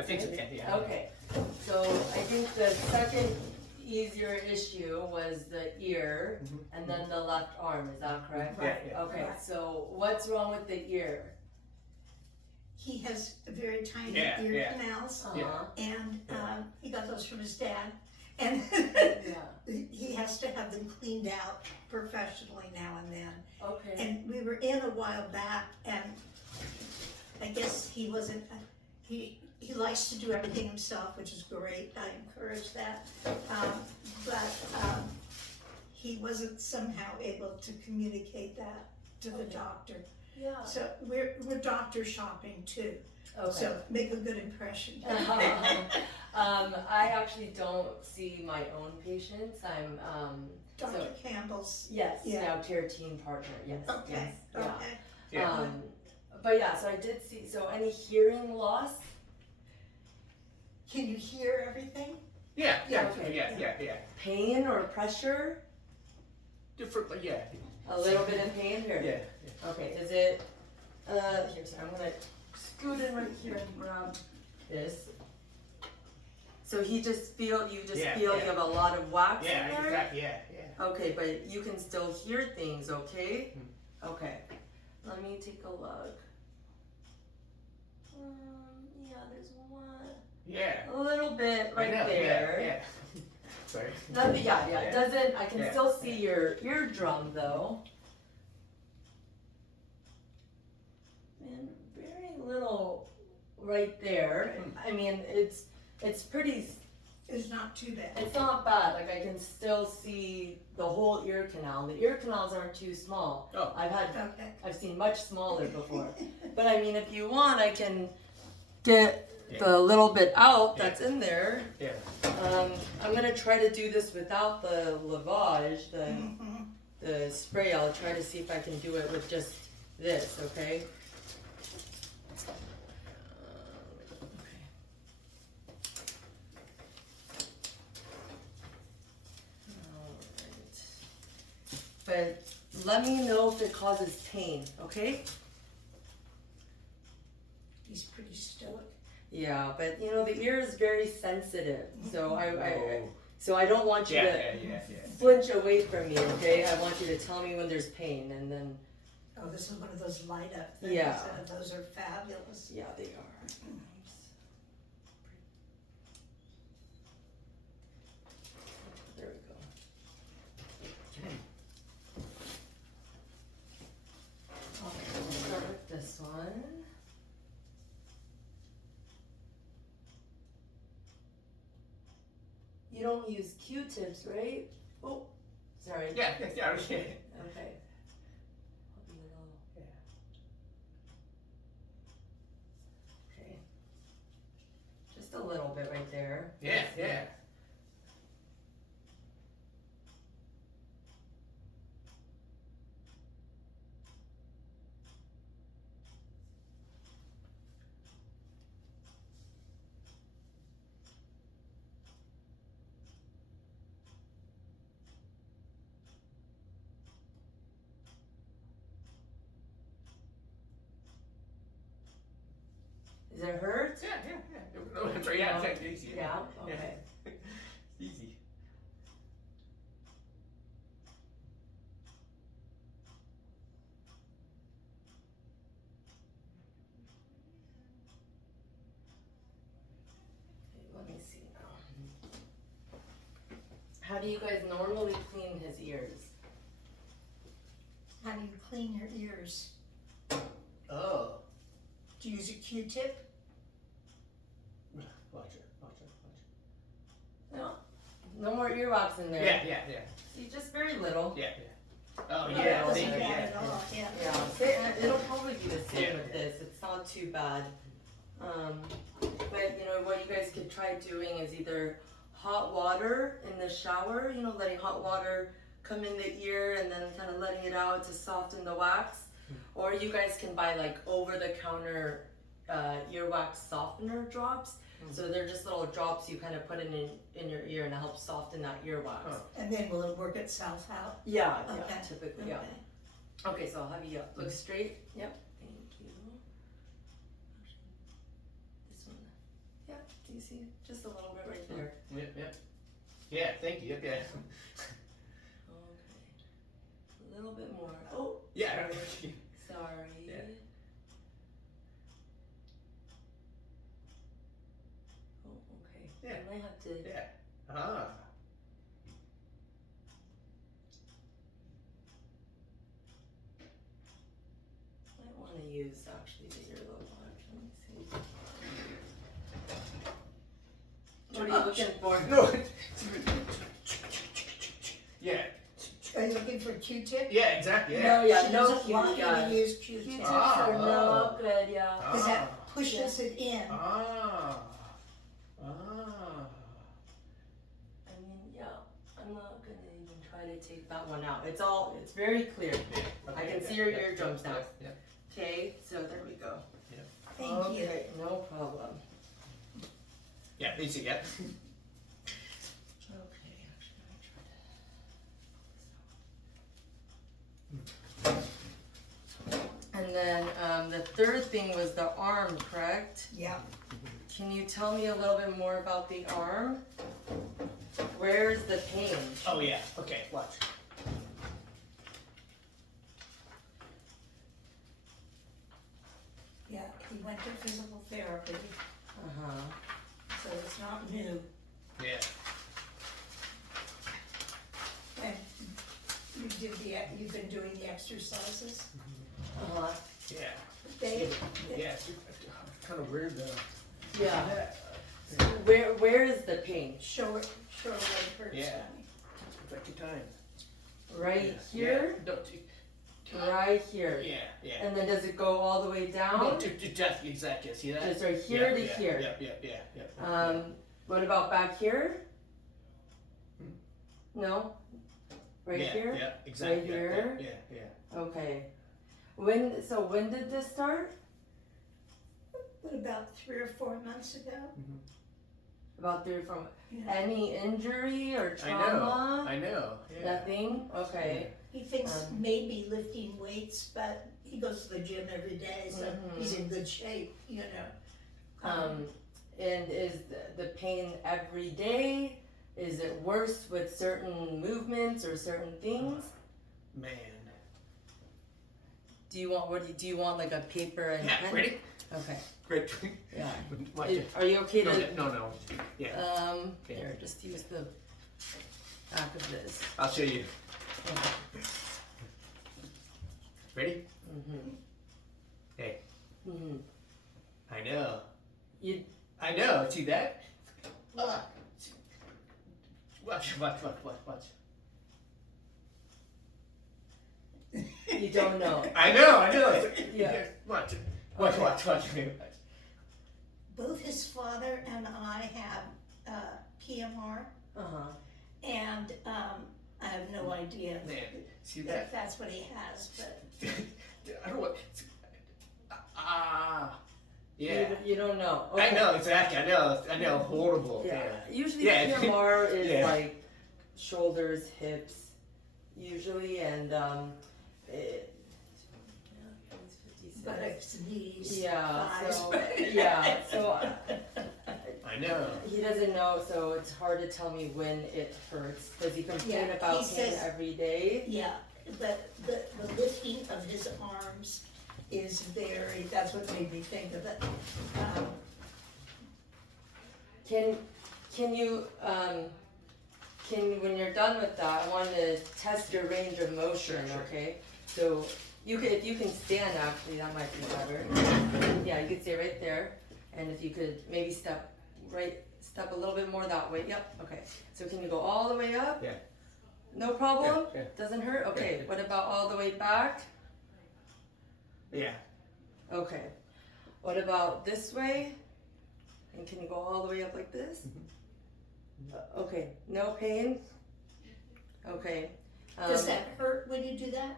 I think so, yeah. Okay, so I think the second easier issue was the ear and then the left arm, is that correct? Yeah. Okay, Right. so what's wrong with the ear? He has very tiny Yeah, ear yeah. canals, Uh-huh. and he got those from his dad. And Yeah, he has to have them cleaned out professionally now and then. okay. And we were in a while back, and I guess he wasn't, he likes to do everything himself, which is great, I encourage that. But he wasn't somehow able to communicate that to the doctor. Yeah. So we're doctor shopping too, Okay. so make a good impression. I actually don't see my own patients. I'm Dr. Campbell's, yes, Yeah. now care team partner. Yes, okay, yes, yeah. okay. Yeah. But yeah, so I did see. So any hearing loss? Can you hear everything? Yeah, Okay. yeah. Pain or pressure? Different, yeah. A little bit of pain here. Yeah. Okay, is it? Here, so I'm gonna scoot in right here and grab this. So you just feel you have a lot of wax in there. Exactly. Yeah. Okay, but you can still hear things. Okay. Okay. Let me take a look. Yeah, there's one. Yeah. A little bit I right know, there. Yeah. Sorry. Nothing. Yeah. It doesn't. I can Yeah. still see your eardrum though. And very little right there. I mean, it's pretty. It's not too bad. It's not bad. Like I can still see the whole ear canal. The ear canals aren't too small. Oh. Okay. I've seen much smaller before. But I mean, if you want, I can get the little bit out that's in there. Yeah. I'm gonna try to do this without the lavage, the spray. I'll try to see if I can do it with just this. Okay. But let me know if it causes pain, okay? He's pretty stoic. Yeah, but you know the ear is very sensitive, so I don't want you to Yeah. flinch away from me, okay? I want you to tell me when there's pain, and then Oh, this is one of those light up things. Yeah. Those are fabulous. yeah, they are. There we go. Okay, we'll start with this one. You don't use Q-tips, right? Oh, sorry. Yeah. Okay. I'll be a little. Okay. Just a little bit right there. Yeah. Does it hurt? Yeah. No, that's right. Yeah, it's easy. Yeah. Okay. Easy. Let me see now. How do you guys normally clean his ears? How do you clean your ears? Oh. Do you use a Q-tip? Watch it. No. No more earwax in there. Yeah. See, just very little. Yeah. Oh, No, yeah. that Wasn't Yeah. bad at all, yeah. Yeah, it'll probably be the same Yeah. with this. It's not too bad. But you know what you guys could try doing is either hot water in the shower, you know, letting hot water come in the ear and then kind of letting it out to soften the wax. Or you guys can buy like over-the-counter earwax softener drops. So they're just little drops you kind of put in your ear and it helps soften that earwax. Huh. And then will it work itself out? Yeah, Okay. typically, Okay. yeah. Okay, so I'll have you look straight. Yep. Thank you. This one. Yeah. Do you see? Just a little bit right there. Yeah, thank you. Okay. Okay. A little bit more. Oh, Yeah. sorry. Yeah. Oh, okay. Yeah. I might have to. Yeah. Ah. Might want to use actually the earlobe watch. Let me see. What are you looking for? No. Yeah. Are you looking for Q-tip? Yeah, exactly. Yeah. No, yeah, She no doesn't want you Q-tip. to use Q-tip. Q-tips Ah, are no oh. good, yeah. Because that pushes it in. Ah. Ah. I mean, yeah, I'm not gonna even try to take that one out. It's very clear. I can see your eardrums now. Yeah. Okay, so there we go. Thank you. Okay, no problem. Yeah, basic. Yeah. Okay, actually, let me try to. And then the third thing was the arm, correct? Yeah. Can you tell me a little bit more about the arm? Where's the pain? Oh yeah. Okay. Watch. Yeah, he went to physical therapy, Uh-huh. so it's not new. Yeah. And you've been doing the exercises. Uh-huh. Yeah. They, Yeah. It's kind of weird though. Yeah. Where is the pain? show it hurts. Yeah. Sonny. Take your time. Right Yes. here? Yeah. Don't. Right here. Yeah. Yeah. And then does it go all the way down? No, just exactly. See that? Just right here to yeah, here. Yeah. What about back here? Hmm. No? Right yeah, here? Yeah. Exactly. Right here? Yeah. Okay. When did this start? What, about 3 or 4 months ago? About 3 or 4 months. Yeah. Any injury or I trauma? know. Yeah. Nothing? Okay. He thinks maybe lifting weights, but he goes to the gym every day, so he's in good shape, you know. And is the pain every day? Is it worse with certain movements or certain things? Man. Do you want like a paper and Yeah. pen? Ready? Okay. Great. Yeah. Watch it. Are you okay to? No. Yeah. Okay. Here, just use the back of this. I'll show you. Okay. Ready? Mhm. Hey. Mhm. I know. You. I know. See that? What? Watch. You don't know. I know. Yeah. Watch. Okay. Both his father and I have PMR, and I have no idea Man, see if that? that's what he has, but I don't want. Yeah. You don't know. I Okay. know exactly. I know. Horrible. Yeah. Usually Yeah. PMR is Yeah. like shoulders, hips, usually, and buttocks, knees, yeah. thighs. So I know. he doesn't know, so it's hard to tell me when it hurts. Does he complain Yeah, about he pain says- every day? Yeah, but the lifting of his arms is very, that's what made me think of it. Can you when you're done with that, I want to test your range of motion. Sure. Okay, so if you can stand, actually that might be better. Yeah, you could stay right there, and if you could maybe step a little bit more that way. Yep. Okay. So can you go all the way up? Yeah. No problem. Yeah. Doesn't hurt. Okay. Yeah. What about all the way back? Yeah. Okay. What about this way? And can you go all the way up like this? Okay. No pain? Okay. Does that hurt when you do that?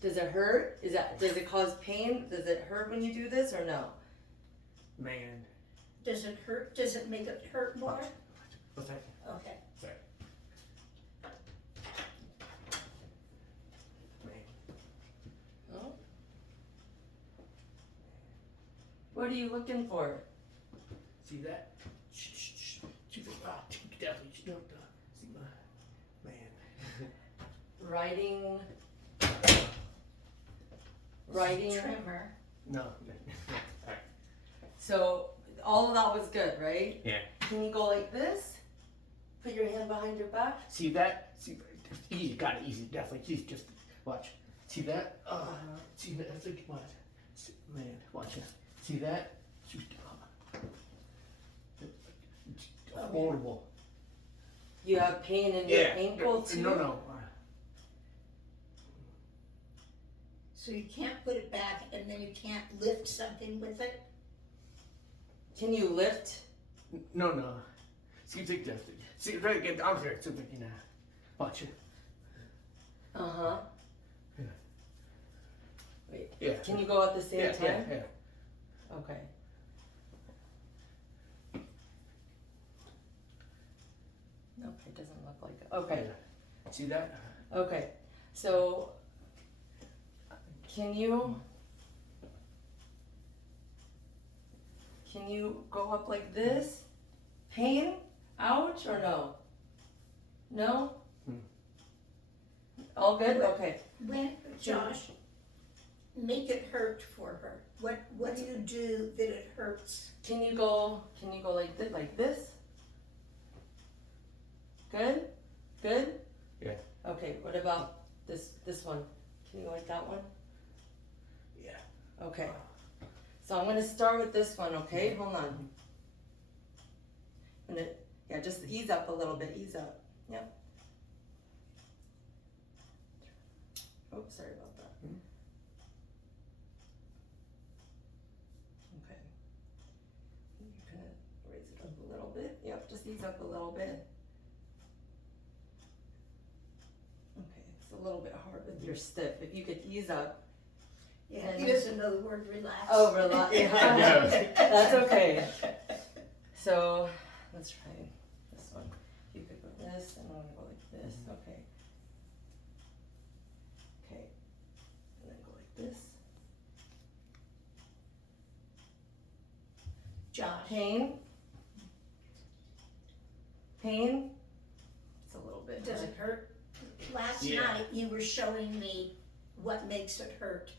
Does it hurt? Does it cause pain? Does it hurt when you do this or no? Man. Does it hurt? Does it make it hurt more? What's that? Okay. Sorry. Man. No? What are you looking for? See that? Shh, shh, shh. See the, definitely, see my, man. Writing. Writing. Trimmer. No. Alright. So all of that was good, right? Yeah. Can you go like this? Put your hand behind your back. See that? See, easy, got it, easy, definitely. Easy, just watch. See that? See that? That's like, what? Man, watch it. See that? Horrible. You have pain in your ankle too? No. So you can't put it back and then you can't lift something with it? Can you lift? No. See, take that. See, right, get down here. So, you know, watch it. Uh-huh. Yeah. Wait. Yeah. Can you go at the same time? Yeah. Okay. Nope, it doesn't look like it. Okay. Yeah. See that? Okay. So can you go up like this? Pain? Ouch or no? No? All good? Okay. When, Josh, make it hurt for her. What do you do that it hurts? Can you go like this? Like this? Good? Good? Yeah. Okay, what about this one? Can you go like that one? Yeah. Okay. So I'm gonna start with this one, okay? Hold on. Yeah, just ease up a little bit, ease up. Yep. Oh, sorry about that. Okay. You're gonna raise it up a little bit. Yep, just ease up a little bit. Okay, it's a little bit hard with your stiff. If you could ease up. Yeah, he doesn't know the word relax. Oh, relax. Yeah. That's okay. So let's try this one. You could go this, and I'm gonna go like this. Okay. Okay. And then go like this. Josh. Pain. Pain. It's a little bit. Does it hurt? Last Yeah. night you were showing me what makes it hurt.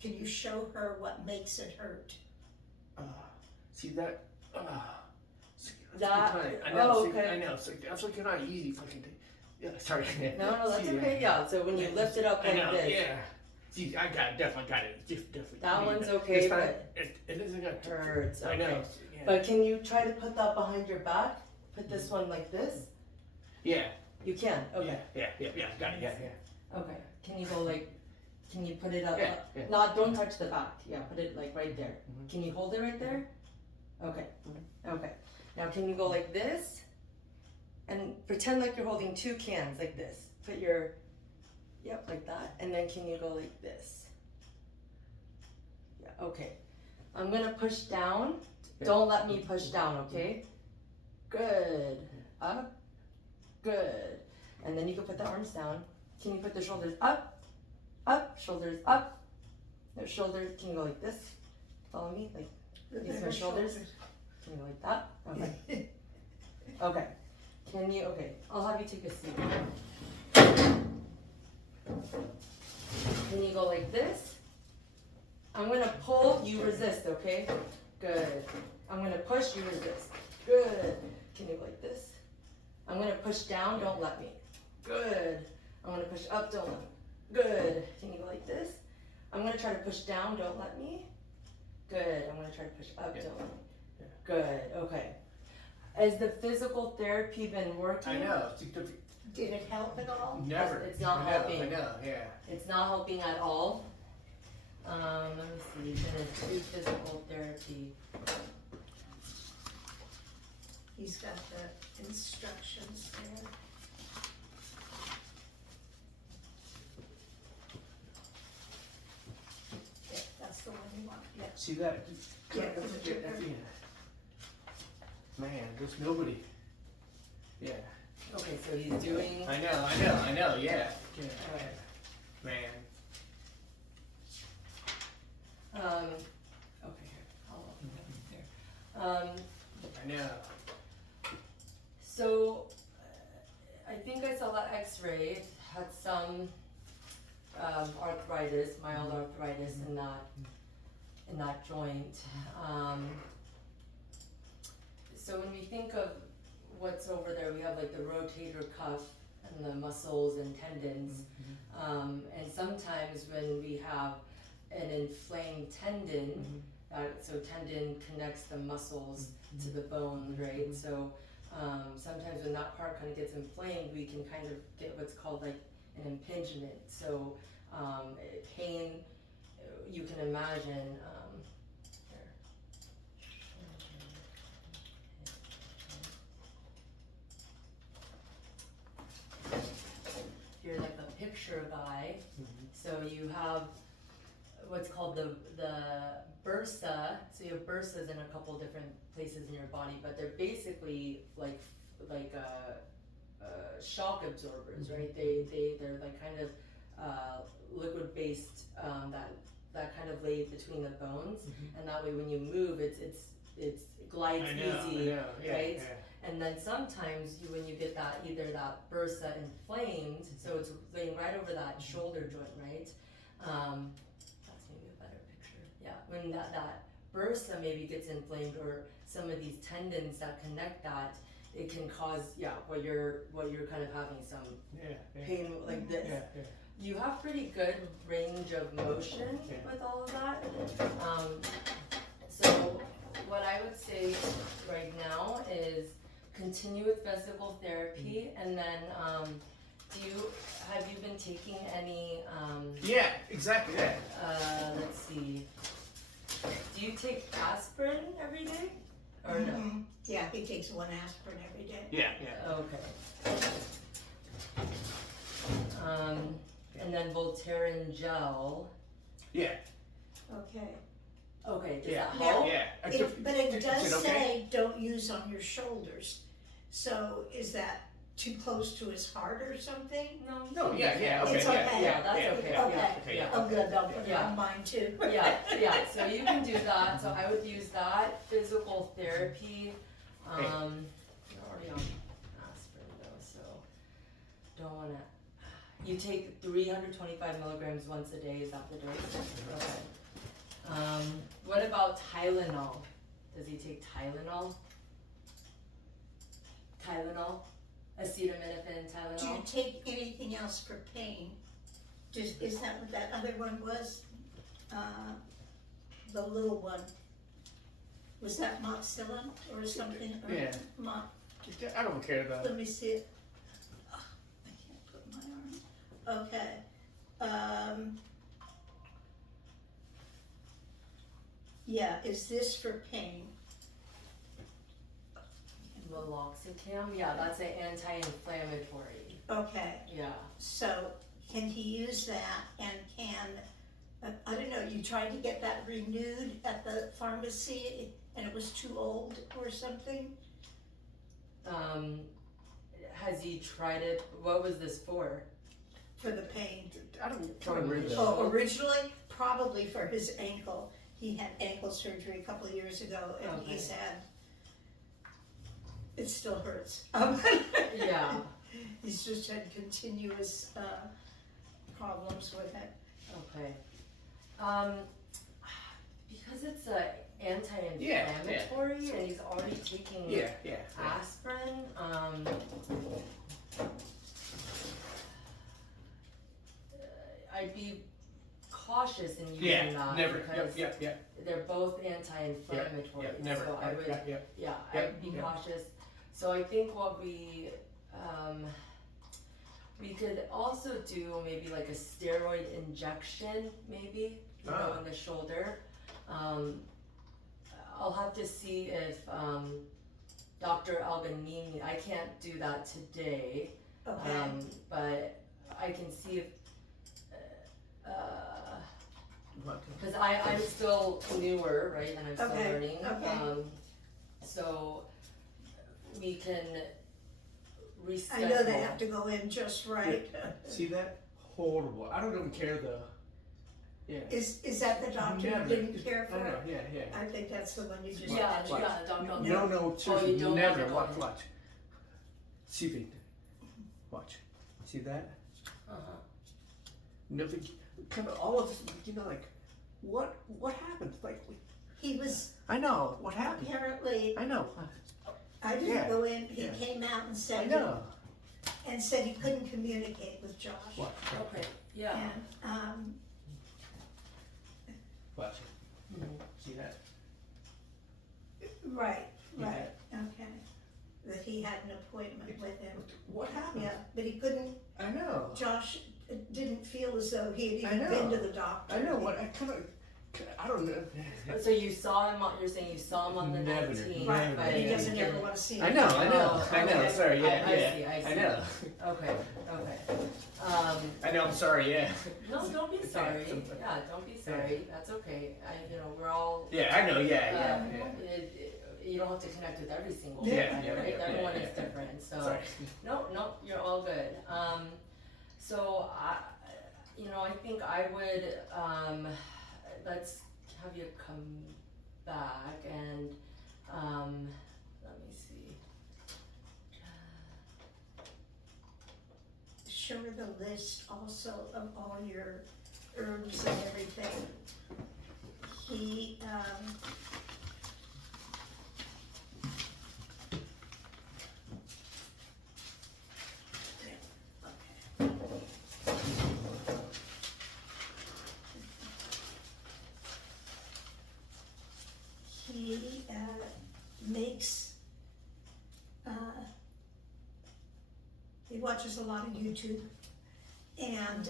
Can you show her what makes it hurt? See that? See, That- I know. oh, See, okay. I know. So that's like not easy fucking thing. Yeah, sorry. No, that's See, okay. Yeah. So when you lift it up I like know. this, Yeah. See, I got it. Definitely got it. Definitely. that one's It's okay, fine. but It isn't it gonna hurts. I know. Okay. Yeah. But can you try to put that behind your back? Put this one like this. Yeah. You can. Okay. Yeah. Got it. Yeah. Okay. Can you go like? Can you put it up? Yeah. Yeah. Not. Don't touch the back. Yeah. Put it like right there. Mhm. Can you hold it right there? Okay. Okay. Now can you go like this? And pretend like you're holding two cans like this. Put your. Yep, like that. And then can you go like this? Yeah. Okay. I'm gonna push down. Yeah. Don't let me push down. Okay. Good. Up. Good. And then you can put the arms down. Can you put the shoulders up? Up. Shoulders up. No, shoulders. Can you go like this? Follow me? Like, these are my shoulders. Can you go like that? Okay. Okay. Can you, okay. I'll have you take a seat. Can you go like this? I'm gonna pull, you resist, okay? Good. I'm gonna push, you resist. Good. Can you go like this? I'm gonna push down, don't let me. Good. I'm gonna push up, don't let me. Good. Can you go like this? I'm gonna try to push down, don't let me. Good. I'm gonna try to push up, don't let me. Good. Okay. Has the physical therapy been working? I know. Did it help at all? Never. It's not I know, helping. I know. Yeah. It's not helping at all. Let me see. Gonna do physical therapy. He's got the instructions there. Yeah, that's the one you want, yeah. See that? Yeah, That's man, there's nobody. Yeah. Okay, so he's doing. I know. Yeah. Alright. Man. Okay, here. I'll I know. So I think I saw that X-ray had some arthritis, mild arthritis in that joint. So when we think of what's over there, we have like the rotator cuff and the muscles and tendons. And sometimes when we have an inflamed tendon, so tendon connects the muscles to the bones, right? So sometimes when that part kind of gets inflamed, we can kind of get what's called like an impingement. So pain, you can imagine. You're like a picture guy, so you have what's called the bursa. So you have bursas in a couple different places in your body, but they're basically like shock absorbers, right? They're like kind of liquid based that kind of lay between the bones, and that way when you move, it glides easy, right? Yeah. And then sometimes when you get that either that bursa inflamed, so it's laying right over that shoulder joint, right? That's maybe a better picture. Yeah, when that bursa maybe gets inflamed, or some of these tendons that connect that, it can cause what you're kind of having some pain like this. You have pretty good range of motion with all of that. So what I would say right now is continue with physical therapy, and then have you been taking any yeah, exactly. Let's see, do you take aspirin every day or no? Yeah, he takes one aspirin every day. Okay. And then Voltaren gel. Yeah. Okay. Does that Now, help? but it does okay? say don't use on your shoulders. So is that too close to his heart or something? No, okay. It's okay. Yeah, that's okay. Okay. Oh, good. I'll put it on mine too. Yeah. So you can do that. So I would use that. Physical therapy. You're already on aspirin though, so don't wanna. You take 325 milligrams once a day. Is that the dose? Okay. What about Tylenol? Does he take Tylenol? Acetaminophen, Tylenol? Do you take anything else for pain? Is that what that other one was? The little one. Was that moxilin or something? Or I don't care though. Let me see it. Oh, I can't put my arm. Okay. Yeah, is this for pain? Meloxicam, that's an anti-inflammatory. Okay. Yeah. So can he use that, and I don't know, you tried to get that renewed at the pharmacy and it was too old or something? Has he tried it? What was this for? For the pain. I don't remember. Oh, originally, probably for his ankle. He had ankle surgery a couple of years ago, and he said, it still hurts. Yeah. He's just had continuous problems with it. Okay. Because it's anti-inflammatory and he's already taking aspirin, I'd be cautious in using that because they're both anti-inflammatory. Never. So I would, I'd be cautious. So I think what we could also do maybe like a steroid injection, maybe in the shoulder. I'll have to see if Dr. Albanini. I can't do that today. Okay. But I can see if. Because I'm still newer, right, and I'm still learning. Okay. So we can reschedule. I know they have to go in just right. See that? Horrible. I don't even care Yeah. Is that the doctor Never. you didn't care I know, for? yeah. I think that's the one you just. Yeah, mentioned. yeah, don't go. No, seriously, you don't never. want to Watch, go. watch. See, Victor. Watch. See that? Uh-huh. Never. Kind of all of this, like, what happened? Like, He was I know what happened. apparently, I know. I didn't Yeah, go in, he yeah. came out and I said, know. and said he couldn't communicate with Josh. Watch. Okay, yeah. And, Watch. Mhm. See that? right, Yeah. right, okay. That he had an appointment with him. What happened? Yeah, but he couldn't, I know. Josh didn't feel as though he had I even know. been to the doctor. I know. What I kind of. I don't know. So you saw him on, you're saying you saw him on the Never, 19th, Right, never. but he you doesn't ever didn't- wanna see him. I know. Oh, I know. okay. Sorry. Yeah. I yeah. see. I know. Okay. I know. I'm sorry. Yeah. No, don't be It's sorry. okay. Yeah, don't be sorry. That's okay. We're all. Yeah. I know. Yeah. You don't have to connect with every single Yeah, one, yeah, right? yeah, Everyone yeah, is yeah. different. So Sorry. no, you're all good. So I think I would let's have you come back and let me see. Show her the list also of all your herbs and everything. He, he makes, he watches a lot of YouTube and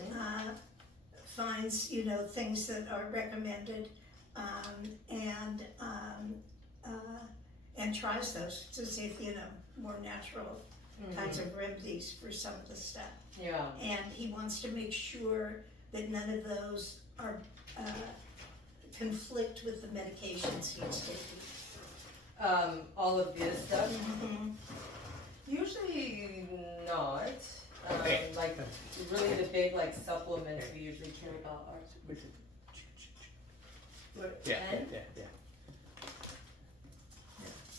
finds, things that are recommended, and tries those to see if, more natural kinds of remedies for some of the stuff. Yeah. And he wants to make sure that none of those are, conflict with the medications he's taking. All of this stuff. Usually not. Like really the big supplements we usually care about are Yeah. pen. Yeah.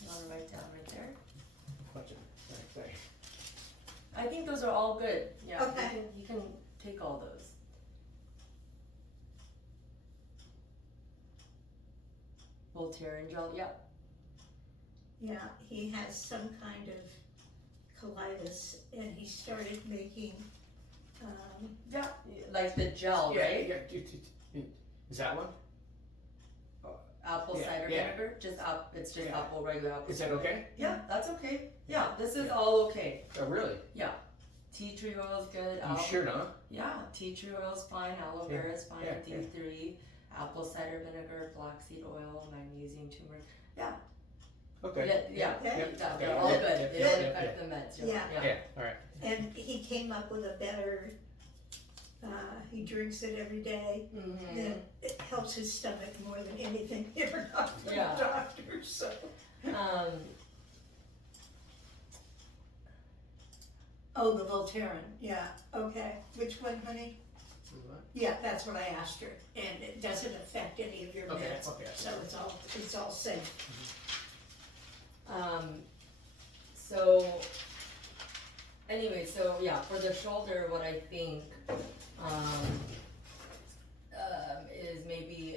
You wanna write down right there? Watch it. Sorry. I think those are all good. Yeah. Okay. You can take all those. Voltaren gel. Yeah. Yeah, he has some kind of colitis and he started making, Yeah. Like the gel, Yeah. right? Yeah. Is that one? Apple Yeah, cider yeah. vinegar. It's just Yeah. regular apple. Is that cider. okay? Yeah, that's okay. Yeah, this is all okay. Oh, really? Tea tree oil is good. You sure not? Yeah, tea tree oil is fine. Aloe vera is fine. yeah, yeah. D3, apple cider vinegar, black seed oil, magnesium, turmeric. Okay. Yeah. Okay. They're all Yeah, good. yeah, They yeah, don't yeah, affect the meds. Yeah. Yeah. All right. and he came up with a better, he drinks it every day. Mm-hmm. That it helps his stomach more than anything he ever got from Yeah. the doctor, so. Oh, the Voltaren, yeah, okay. Which one, honey? Yeah, that's what I asked her, and it doesn't affect any of your Okay, meds, okay. so it's all safe. So anyway, for the shoulder, what I think is maybe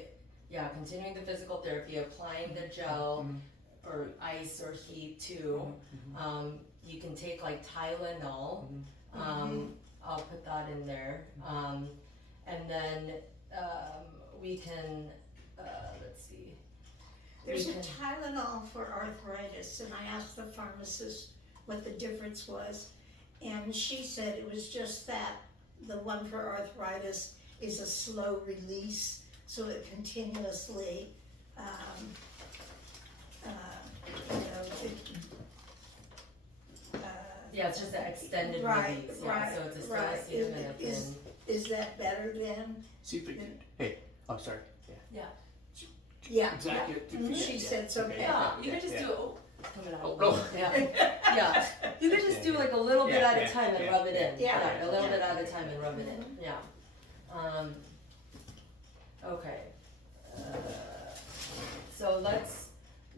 continuing the physical therapy, applying the gel or ice or heat too. You can take Tylenol. I'll put that in there. And then we can let's see. There's a Tylenol for arthritis, and I asked the pharmacist what the difference was, and she said it was just that the one for arthritis is a slow release, so it continuously, It's just an extended Right, release. right, So it's a right. acetaminophen. Is that better then? See if we can. Hey. Oh, sorry. Yeah, Exactly. yeah. She said it's okay. Yeah, you Yeah, can just yeah. do coming out. Oh, no. Yeah. You can just do a little bit Yeah, at yeah, a time and yeah. rub it in. Yeah. A little Yeah. bit at a time and rub it in. Yeah. Okay. So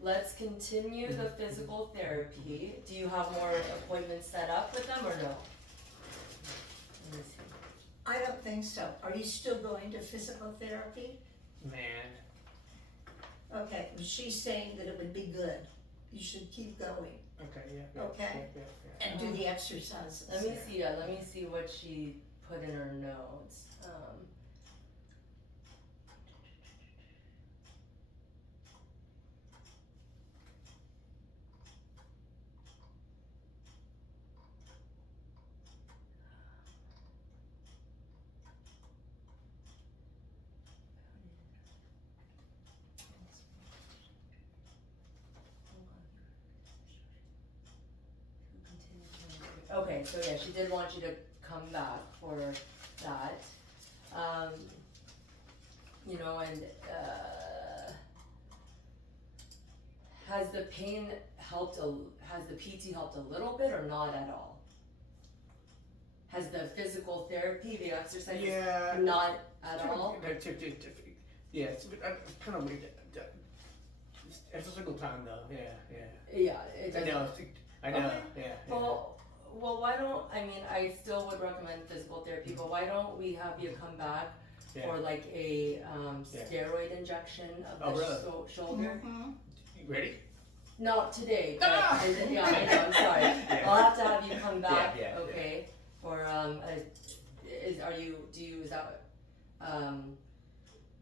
let's continue the physical therapy. Do you have more appointments set up with them or no? Let me see. I don't think so. Are you still going to physical therapy? Man. Okay, she's saying that it would be good. You should keep going Okay, yeah. Okay. Yeah. and do the exercises. Let me see what she put in her notes. Okay, so yeah, she did want you to come back for that. You know, and has the pain helped? Has the PT helped a little bit or not at all? Has the physical therapy, the exercises, Yeah. not at all? Yeah, it's kind of weird. Every single time though, yeah. Yeah, it I doesn't. know, I know, Okay. yeah. Well, why don't, I mean, I still would recommend physical therapy, but why don't we have you come back Yeah. for like a Yeah. steroid injection of Oh, the really? shoulder? Mhm. You ready? Not today, but Ah! yeah, I know, I'm sorry. Yeah. I'll have to have you come back, Yeah, yeah, okay? For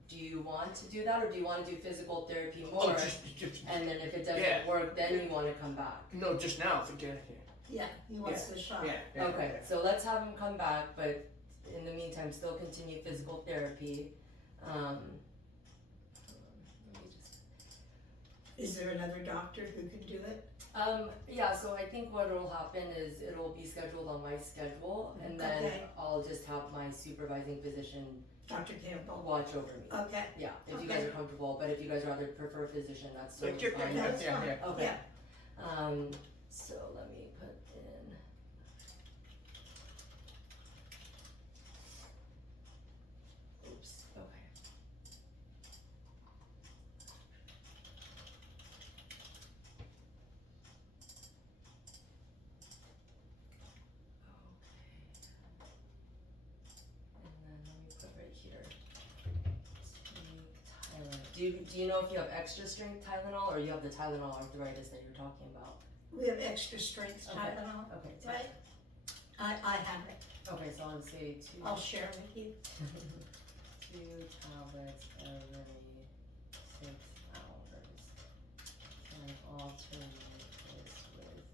do you want to do that or do you want to do physical therapy more? Oh, just And then if it doesn't Yeah. work, then you want to come back. no, just now. Forget it. Yeah, he wants the shot. Yeah. Okay, so let's have him come back, but in the meantime, still continue physical therapy. Let me just Is there another doctor who can do it? yeah, so I think what will happen is it'll be scheduled on my schedule and then Okay. I'll just have my supervising physician Dr. Campbell? watch over me. Okay, Yeah, if you guys are comfortable, but if you guys rather prefer a physician, that's Like, totally fine. that's Yeah, fine. yeah. Okay. Yeah. So let me put in. Oops, okay. And then let me put right here. Take Tylenol. Do you know if you have extra strength Tylenol or you have the Tylenol arthritis that you're talking about? We have extra strength Okay. Tylenol, Okay. right? I have it. Okay, so I'll say two. I'll share with you. 2 tablets every 6 hours. And alternate this with,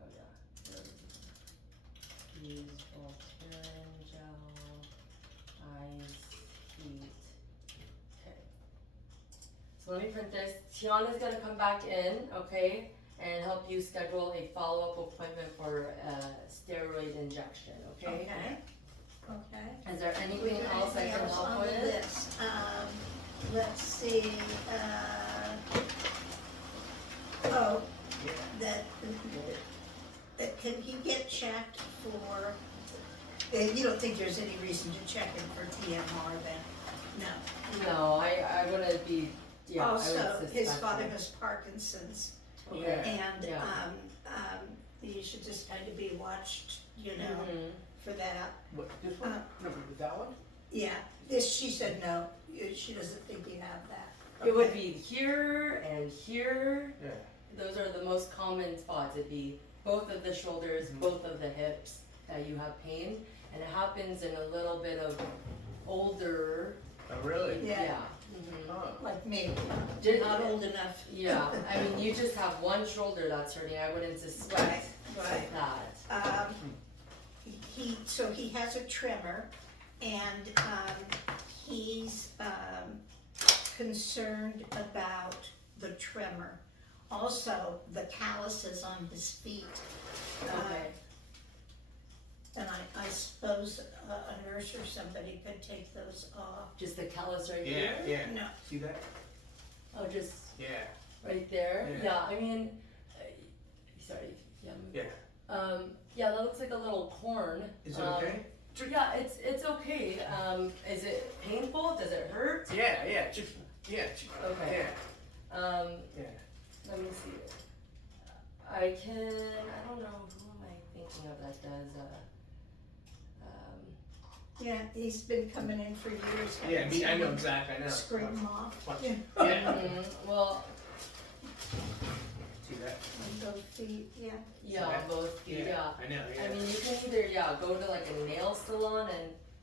oh yeah, use Voltaren gel, ice, heat. Okay. So let me print this. Tiana's gonna come back in, okay, and help you schedule a follow-up appointment for a steroid injection, okay? Okay. Is there anything else I Anything can else help on the with? list? Let's see, oh, that can he get checked for, you don't think there's any reason to check him for PMR then? No. No, I wouldn't be, yeah, I would Also, his suspect father it. has Parkinson's, Okay. and, Yeah. you should just kind of be watched, you know, Mhm. for that. What, this one? No, but that one? Yeah, she said no, she doesn't think you have that. It would Okay. be here and here. Yeah. Those are the most common spots. It'd be both of the shoulders, Mhm. both of the hips that you have pain, and it happens in a little bit of older. Oh, really? Yeah. Mhm. Huh. Like me, Did- not old enough. Yeah, I mean, you just have one shoulder that's hurting. I wouldn't suspect Right. that. So he has a tremor, and, he's, concerned about the tremor. Also, the calluses on his feet. Okay. And I suppose a nurse or somebody could take those off. Just the callus right Yeah, here? yeah. No, See that? Oh, just Yeah. right there? Yeah. Yeah, I mean, sorry, yeah. Yeah. Yeah, that looks like a little corn. Is it okay? Yeah, it's okay. Is it painful? Does it hurt? Yeah, just, Okay. yeah. Let me see. I don't know, who am I thinking of that does, Yeah, he's been coming in for years. Yeah, I know exactly, I know. Scrape him off. Watch. Yeah. Yeah. well, See that? On both feet, yeah. yeah, on both feet, yeah. I know, yeah. I mean, you can either, go to like a nail salon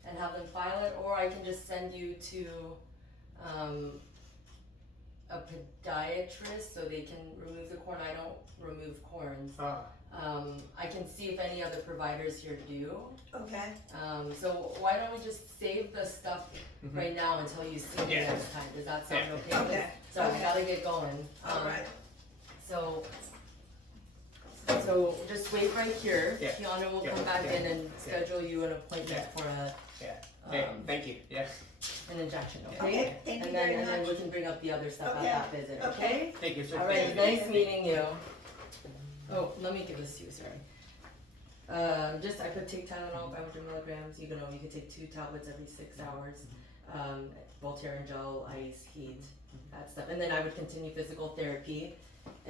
and have them file it, or I can just send you to, a podiatrist so they can remove the corn. I don't remove corns. I can see if any other providers here do. Okay. So why don't we just save the stuff right now until you see me Yeah. next time? Does that sound okay? Okay. So I gotta get going. All right. So just wait right here. Yeah. Tiana will Yeah. come back Yeah. in and schedule you an appointment for Thank you, yeah. an injection, Okay, okay? thank you And very then we much. can bring up the other stuff Okay. at that visit, Okay. okay? Thank you, sir. Alright, nice meeting you. Oh, let me give this to you, sorry. I could take Tylenol 500 milligrams, you could take 2 tablets every 6 hours. Voltaren gel, ice, heat, that stuff. And then I would continue physical therapy,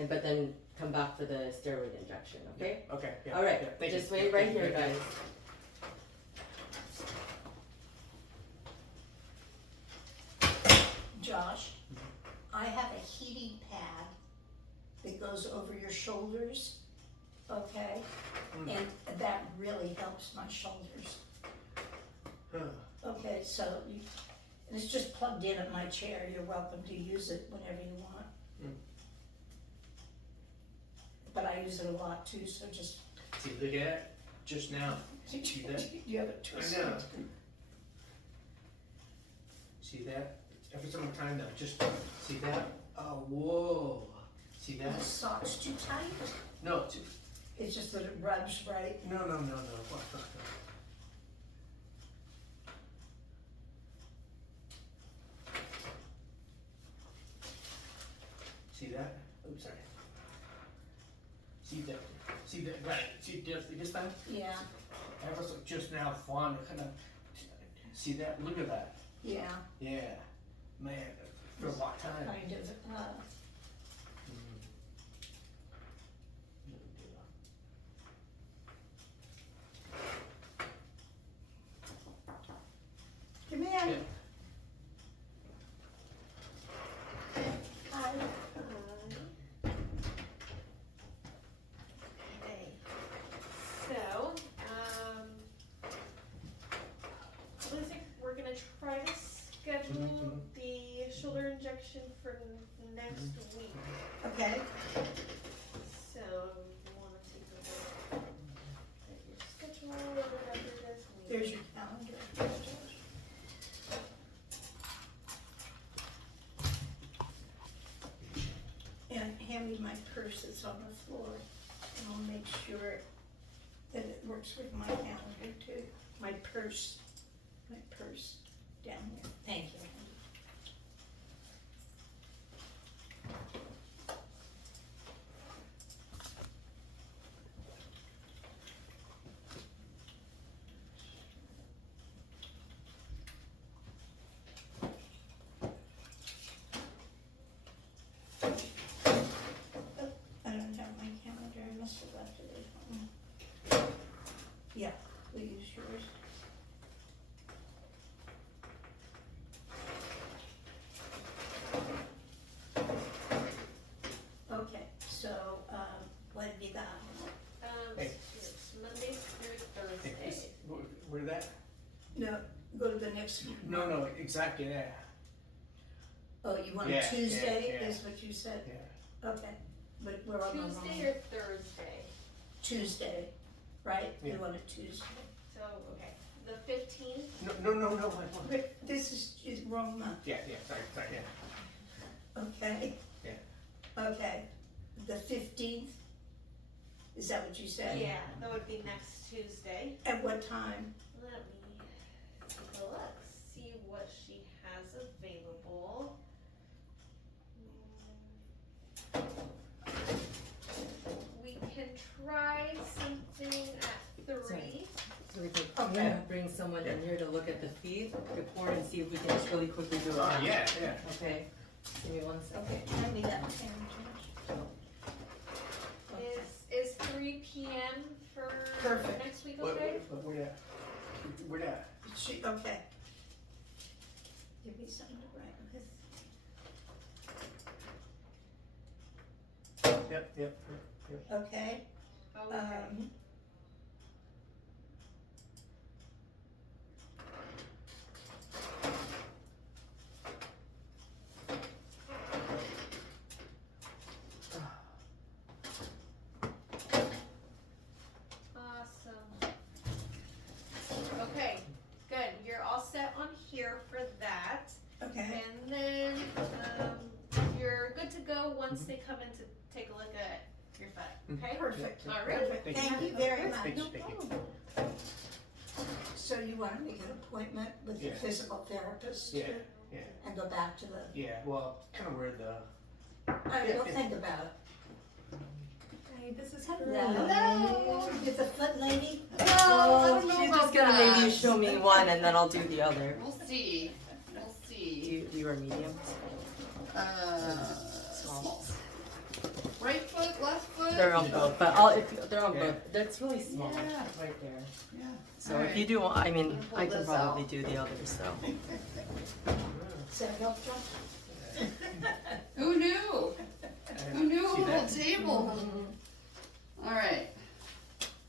but then come back for the steroid injection, okay? Okay, yeah. Alright, yeah, thank you. just wait right here, guys. Josh, I have a heating pad that goes over your shoulders, okay? And that really helps my shoulders. Okay, so and it's just plugged in at my chair. You're welcome to use it whenever you want. But I use it a lot too, so just. See, look at that, just now. See that? You have it twisted. I know. See that? Every single time now, just, see that? Oh, whoa. See The that? sock's too tight. No, It's just that it rubs right. no. What? See that? Oops, sorry. See that, right, see this time? Yeah, Ever so just now, Fawn, kind of, see that? Look at that. yeah, Yeah, man, for a long time. kind of. Come here. Yeah. Hi. Okay. So, looks like we're gonna try to schedule the shoulder injection for next week. Okay. So, you wanna take a look at your schedule or whatever it is. There's your calendar. And hand me my purse that's on the floor, and I'll make sure that it works with my calendar too. My purse down here. Thank you. I don't have my calendar, I must have left it at home. Yeah, we'll use yours. Okay, so, what have you got? Hey. It's Monday through Hey, Thursday. where that? No, go to the next one. No, exactly, yeah. Oh, you want Yeah, Tuesday, yeah. is what you said? Yeah. Okay, but we're on the wrong. Tuesday or Thursday? Tuesday, right? We Yeah. want it Tuesday. So, okay, the 15th. No, wait. But this is wrong month, Yeah, sorry, yeah. okay? Yeah. Okay, the 15th? Is that what you said? Yeah, that would be next Tuesday. At what time? Let me take a look, see what she has available. We can try something at 3. So we could Okay. bring someone in here to look at the feet, the corn, and see if we can just really quickly do it Oh, now. yeah, yeah. Okay, give me 1 second. Okay, hand me that pen, George. Is 3 p.m. for Perfect. next week What, okay? where that? Where that? Okay. Give me something to write with. Yep, yep. Okay, Okay. Awesome. Okay, good. You're all set on here for that. okay. And then you're good to go once they come in to take a look at your foot. Okay? Perfect. All right. Perfect. Thank Thank you. you very Thank much. you, thank you. So you wanna make an appointment with the Yeah. physical therapist? Yeah, yeah. And go back to the, Yeah, well, kind of where the, we'll think about it. Hey, this is Hello. Is the foot lady? Well, she's just gonna maybe show me one and then I'll do the other. We'll see. We'll Do see. you wear medium? Small. Right foot, left foot? They're on both, but they're on Yeah. both. That's really small, Yeah. right there. Yeah. So All if right. you do want, I mean, Pull I can this probably out. do the others, so. Does that help, John? Who knew? Who knew a See whole that? table? Alright.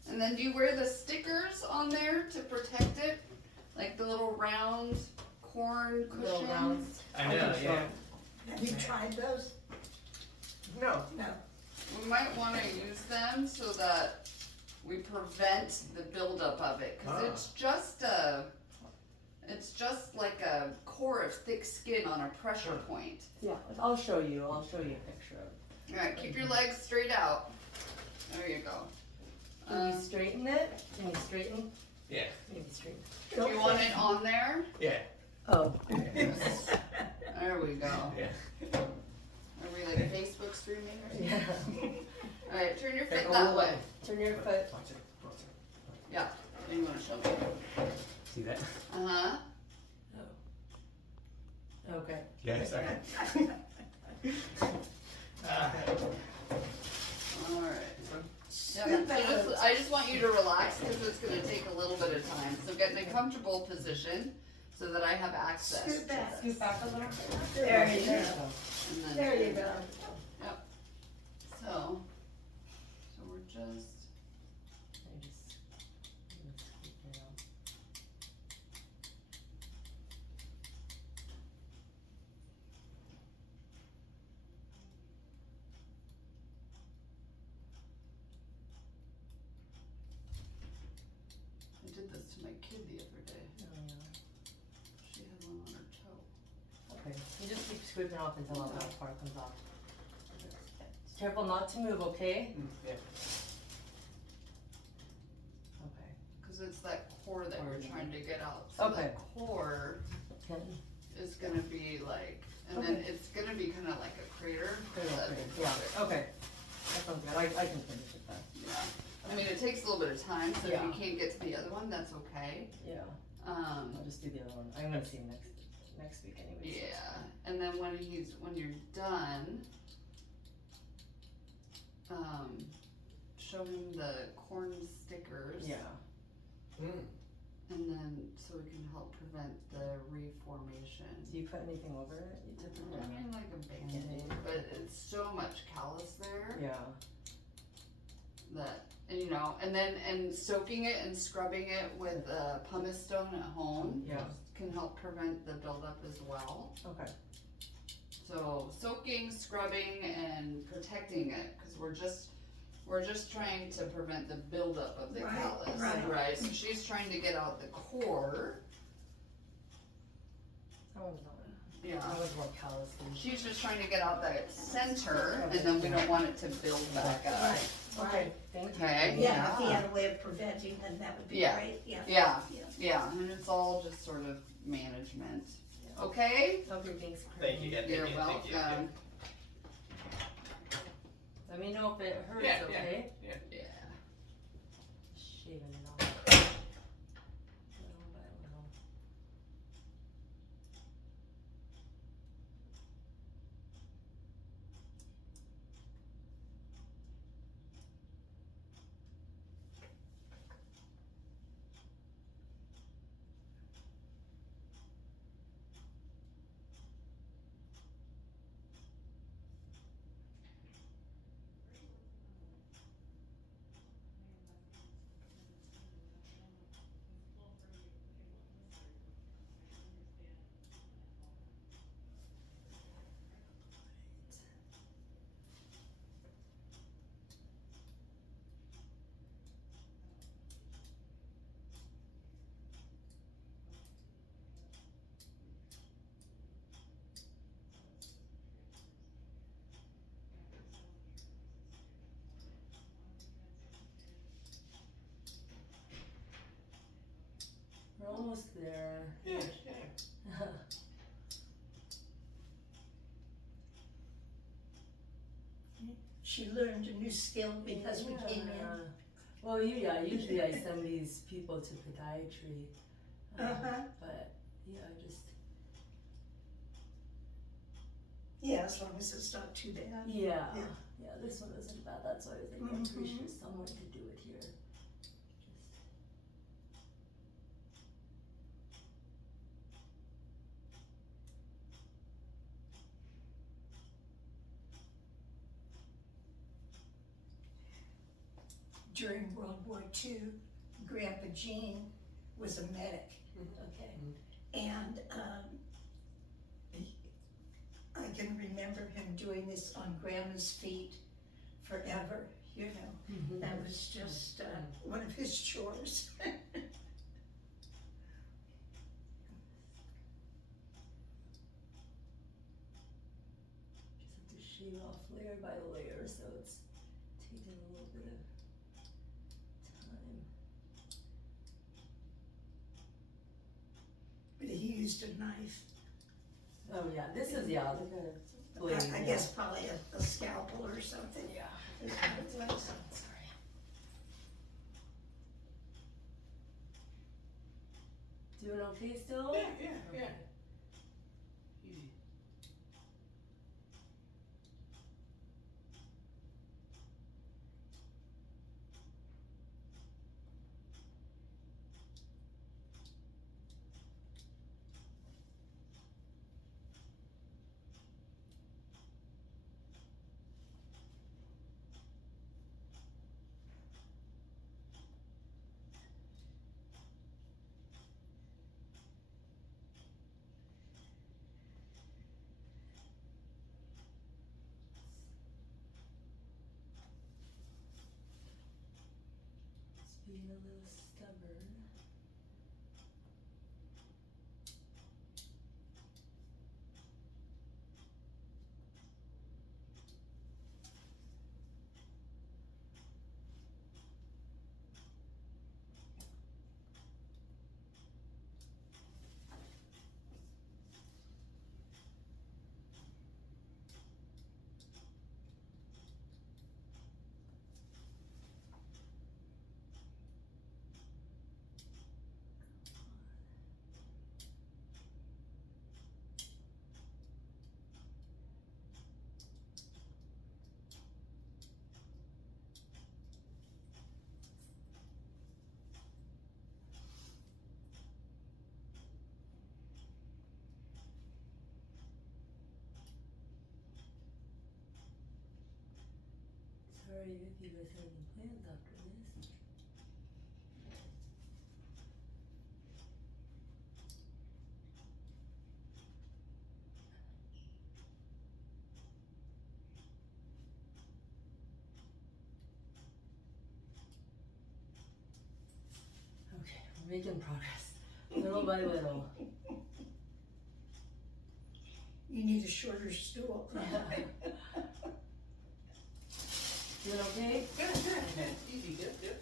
And then do you wear the stickers on there to protect it? Like the little round corn Little cushions? rounds. I know, can show yeah. 'em. Have you tried those? No, No. We might wanna use them so that we prevent the buildup of it, cause Ah. it's just like a core of thick skin on a pressure point. Yeah, I'll show you a picture of Alright, keep your legs straight out. There you go. it. Can you straighten it? Can you straighten? yeah, Maybe straighten. Do you want it on there? yeah, Oh. There we go. yeah. Are we like Facebook streaming or something? Yeah. Alright, turn your Okay, foot that way. Turn your foot. Watch it, watch it. Yeah, then you wanna show me. See that? Uh-huh. Okay. Yeah, sorry. Alright. Scoot Yeah, back. so I just want you to relax because it's gonna take a little bit of time. So get in a comfortable position so that I have access. Scoot back. Scoot back a little. There you go. And then There you go. So we're just, I did this to my kid the other day. She had one on her toe. Okay, you just keep scooping off until that part comes off. Careful not to move, okay? Yeah. Okay. Cause it's that core that we're trying to get out. So Okay. that core is gonna be like, and then it's gonna be kinda like a crater. Yeah, okay. That sounds good. I can finish it then. Yeah. I mean, it takes a little bit of time, so if Yeah. you can't get to the other one, that's okay. Yeah, I'll just do the other one. I'm gonna see him next week anyways. Yeah, and then when you're done, show him the corn stickers. Yeah. And then, so we can help prevent the reformation. Do you put anything over it? You took I mean, like a Band-Aid, but it's so much callus there Yeah. that, and, you know, and soaking it and scrubbing it with pumice stone at home Yeah. can help prevent the buildup as well. Okay. So soaking, scrubbing, and protecting it, because we're just trying to prevent the buildup of the Right, callus, right. right? So she's trying to get out the core. That one's not. Yeah. That one's more callous than. She's just trying to get out that center, and then we don't want it to build back up. Right, Okay, thank you. Okay. Yeah, if he had a way of preventing, then that would be Yeah. great, yeah. Yeah, Yeah. yeah, and it's all just sort of management. Okay? Okay, thanks. Thank you, yeah, You're thank you, thank you. welcome. Let me know if it hurts, Yeah, yeah. okay? Yeah. Shaving it off. A little bit. almost there. Yeah. She learned a new skill because we came in. Well, usually I send these people to podiatry. But yeah, just Yeah, as long as it's not too bad. yeah. Yeah. This one isn't bad. That's why I think I'm pretty sure someone could do it here. Just During World War II, Grandpa Gene was a medic, okay? And I can remember him doing this on Grandma's feet forever, you know? That was just one of his chores. Just have to shave off layer by layer, so it's taking a little bit of time. But he used a knife. Oh yeah, this is the blade. I guess probably a scalpel or something. Yeah. Is what it was. Sorry. Doing okay still? Yeah. Okay. Easy. It's being a little stubborn. Sorry if you guys have any plans after this. Okay, we're making progress, little by little. You need a shorter stool. Doing okay? Good. Easy. Good.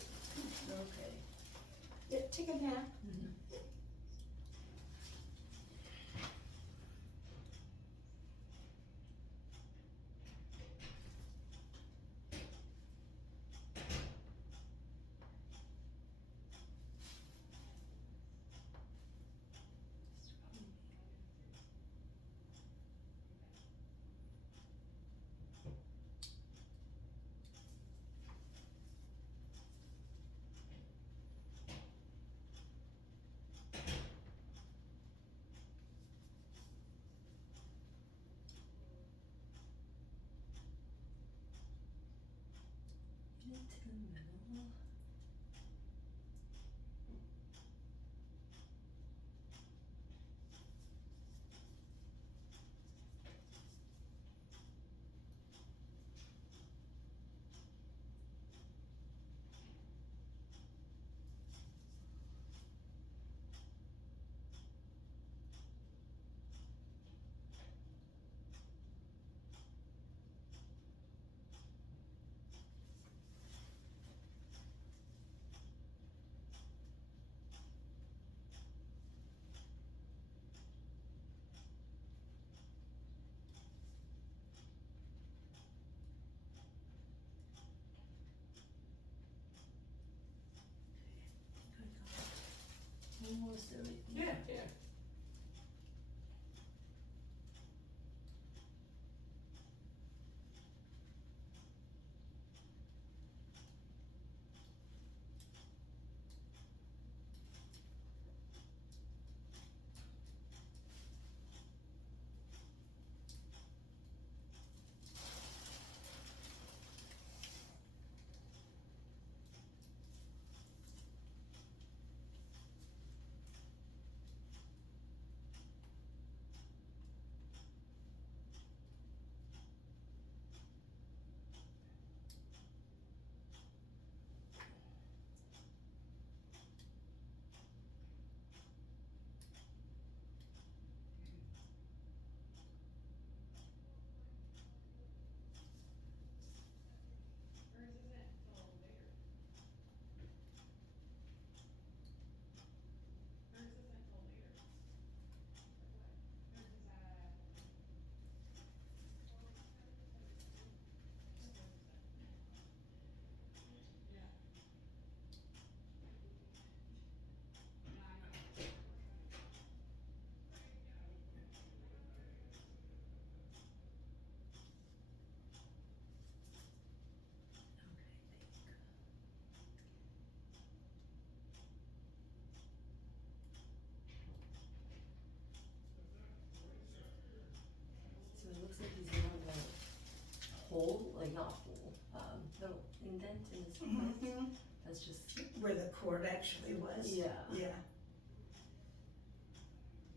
Okay. Yeah, take a nap. Into the middle. looks like he's gonna have a hole, like not hole, little indent in his foot. Mhm. That's just, Where the cord actually was. yeah. Yeah.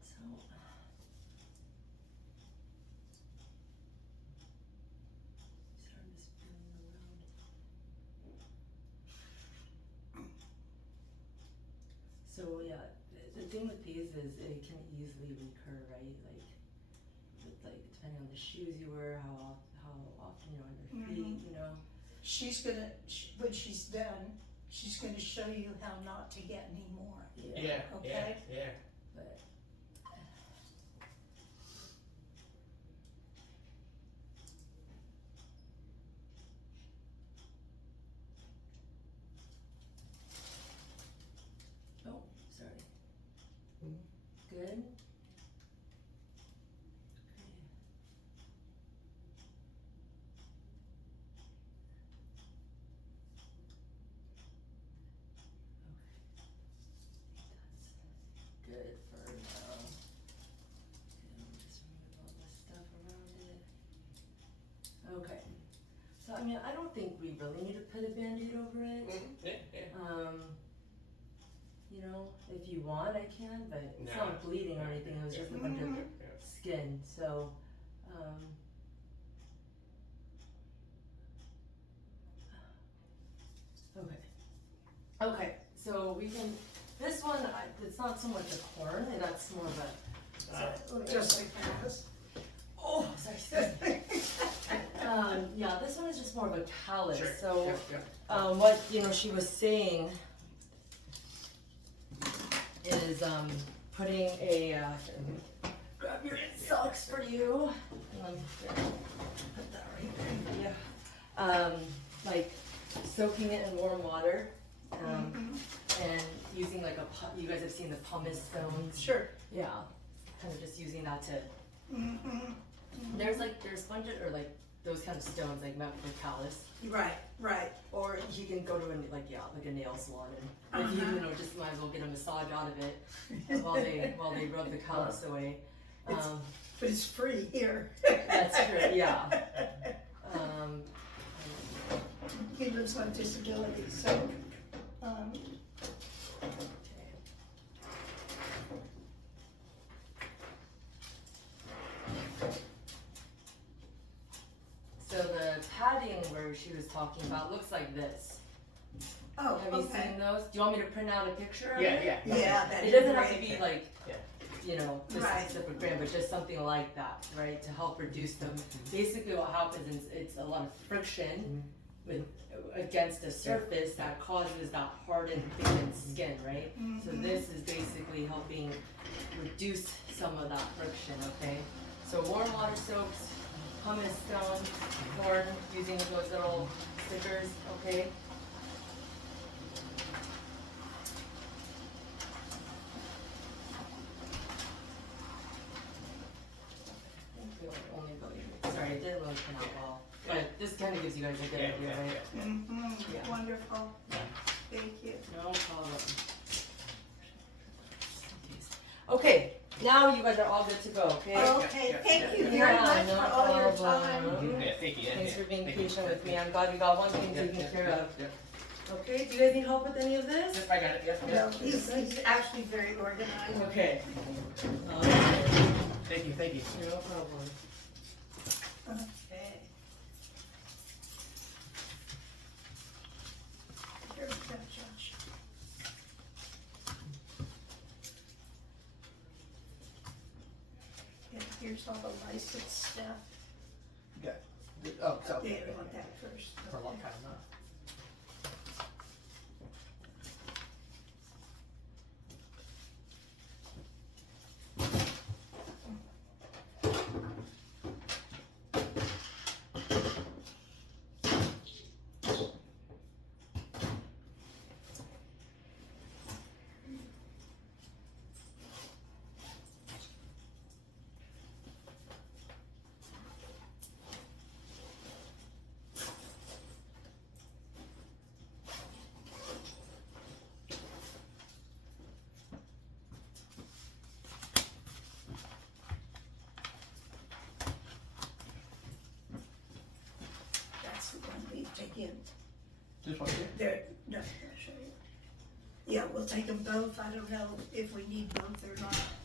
So, sorry, I'm just feeling around. So yeah, the thing with these is it can easily recur, right? Like depending on the shoes you wear, how often you're on your feet, you know. She's gonna, when she's done, she's gonna show you how not to get any more. Yeah, Okay. yeah. But oh, sorry. Good. Okay. That's good for now. And just remove all this stuff around it. Okay. So I mean, I don't think we really need to put a Band-Aid over it. Yeah, yeah. You know, if you want, I can, but it's No. not bleeding or anything. It was just a bunch of skin. So, okay. Okay, so we can, this one, it's not so much a corn, that's more of a, Just like that. oh, sorry. Yeah, this one is just more of a callus. Sure. So, Yeah. what, she was saying is, putting a, grab your socks for you. Put that right there. Yeah. Like soaking it in warm water, and using like you guys have seen the pumice stones. Sure. Yeah. Kind of just using that to, Mm-hmm. there's sponges or like those kind of stones like meant for callus. Right, right. Or you can go to a nail salon and if you just might as well get a massage out of it while they rub the callus away. But it's free here. That's true, yeah. He lives on disability, so, So the padding where she was talking about looks like this. oh, Have you okay. seen those? Do you want me to print out a picture of Yeah, it? yeah. Yeah, that'd It be doesn't have to great. be like, Yeah. this Right. specific brand, but just something like that, right? To help reduce them. Basically what happens is it's a lot of friction against a surface that causes that hardened, thickened skin, right? So this is basically helping reduce some of that friction, okay? So warm water soaks, pumice stone, corn, using those little stickers, okay? Sorry, it didn't really turn out well, but this kind of gives you guys a good idea, right? Yeah. Wonderful. Thank you. No problem. Okay, now you guys are all good to go, okay? Okay, thank you very Yeah, much no for all your problem. time. Yeah, thank you. Yeah, Thanks yeah. for being Thank you. patient with me. I'm glad we got one thing Yeah, taken yeah, care of. yeah. Okay, do you guys need help with any of this? Yep, I got it. Yep, No, yep. he's actually very organized. Okay. Thank you, thank you. No problem. Okay. Here we go, Josh. Yeah, here's all the license stuff. Got it. Oh, so. Yeah, you want that first. For a long time now. take them both. I don't know if we need both or not.